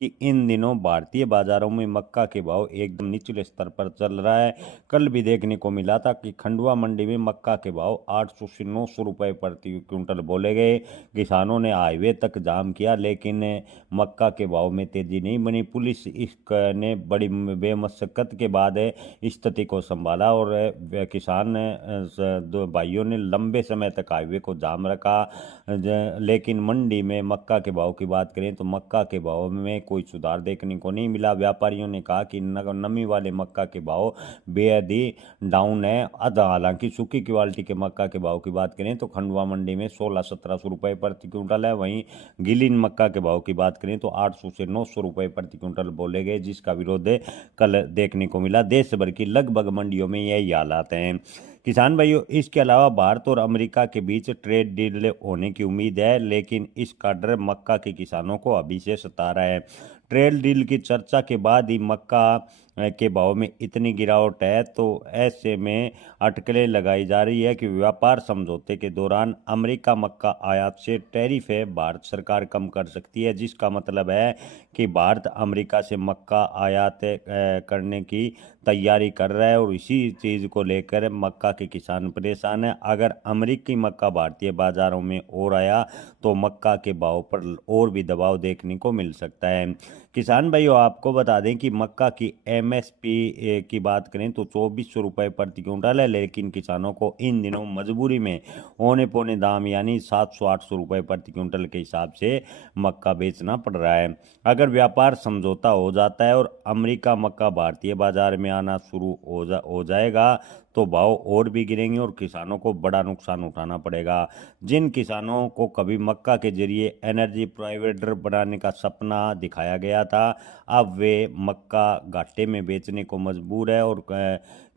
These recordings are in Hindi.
कि इन दिनों भारतीय बाजारों में मक्का के भाव एकदम निचले स्तर पर चल रहा है। कल भी देखने को मिला था कि खंडवा मंडी में मक्का के भाव 800 से 900 रुपए प्रति क्विंटल बोले गए। किसानों ने हाईवे तक जाम किया, लेकिन मक्का के भाव में तेजी नहीं बनी। पुलिस ने बड़ी बेमशक्कत के बाद स्थिति को संभाला और किसान दो भाइयों ने लंबे समय तक हाईवे को जाम रखा। लेकिन मंडी में मक्का के भाव की बात करें तो मक्का के भाव में कोई सुधार देखने को नहीं मिला। व्यापारियों ने कहा कि नमी वाले मक्का के भाव बेहद ही डाउन है। हालांकि सूखी क्वालिटी के मक्का के भाव की बात करें तो खंडवा मंडी में 1600-1700 रुपए प्रति क्विंटल है। वहीं गिलीन मक्का के भाव की बात करें तो 800 से 900 रुपए प्रति क्विंटल बोले गए, जिसका विरोध कल देखने को मिला। देश भर की लगभग मंडियों में यही हालात हैं। किसान भाइयों, इसके अलावा भारत और अमेरिका के बीच ट्रेड डील होने की उम्मीद है, लेकिन इसका डर मक्का के किसानों को अभी से सता रहा है। ट्रेड डील की चर्चा के बाद ही मक्का के भाव में इतनी गिरावट है, तो ऐसे में अटकलें लगाई जा रही है कि व्यापार समझौते के दौरान अमेरिका मक्का आयात से टैरिफ है भारत सरकार कम कर सकती है, जिसका मतलब है कि भारत अमेरिका से मक्का आयात करने की तैयारी कर रहा है और इसी चीज़ को लेकर मक्का के किसान परेशान है। अगर अमेरिकी मक्का भारतीय बाजारों में और आया तो मक्का के भाव पर और भी दबाव देखने को मिल सकता है। किसान भाइयों, आपको बता दें कि मक्का की एमएसपी की बात करें तो 2400 रुपये प्रति क्विंटल है, लेकिन किसानों को इन दिनों मजबूरी में औने पौने दाम यानी 700-800 रुपये प्रति क्विंटल के हिसाब से मक्का बेचना पड़ रहा है। अगर व्यापार समझौता हो जाता है और अमेरिका मक्का भारतीय बाजार में आना शुरू हो जाएगा तो भाव और भी गिरेंगे और किसानों को बड़ा नुकसान उठाना पड़ेगा। जिन किसानों को कभी मक्का के जरिए एनर्जी प्रोवाइडर बनाने का सपना दिखाया गया था, अब वे मक्का घाटे में बेचने को मजबूर है और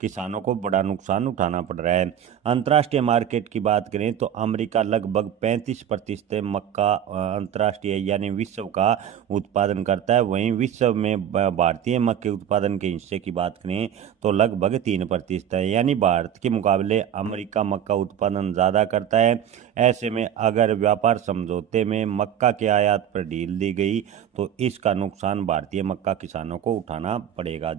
किसानों को बड़ा नुकसान उठाना पड़ रहा है। अंतर्राष्ट्रीय मार्केट की बात करें तो अमेरिका लगभग 35% मक्का अंतर्राष्ट्रीय यानी विश्व का उत्पादन करता है। वहीं विश्व में भारतीय मक्के उत्पादन के हिस्से की बात करें तो लगभग 3% है, यानी भारत के मुकाबले अमेरिका मक्का उत्पादन ज़्यादा करता है। ऐसे में अगर व्यापार समझौते में मक्का के आयात पर ढील दी गई तो इसका नुकसान भारतीय मक्का किसानों को उठाना पड़ेगा।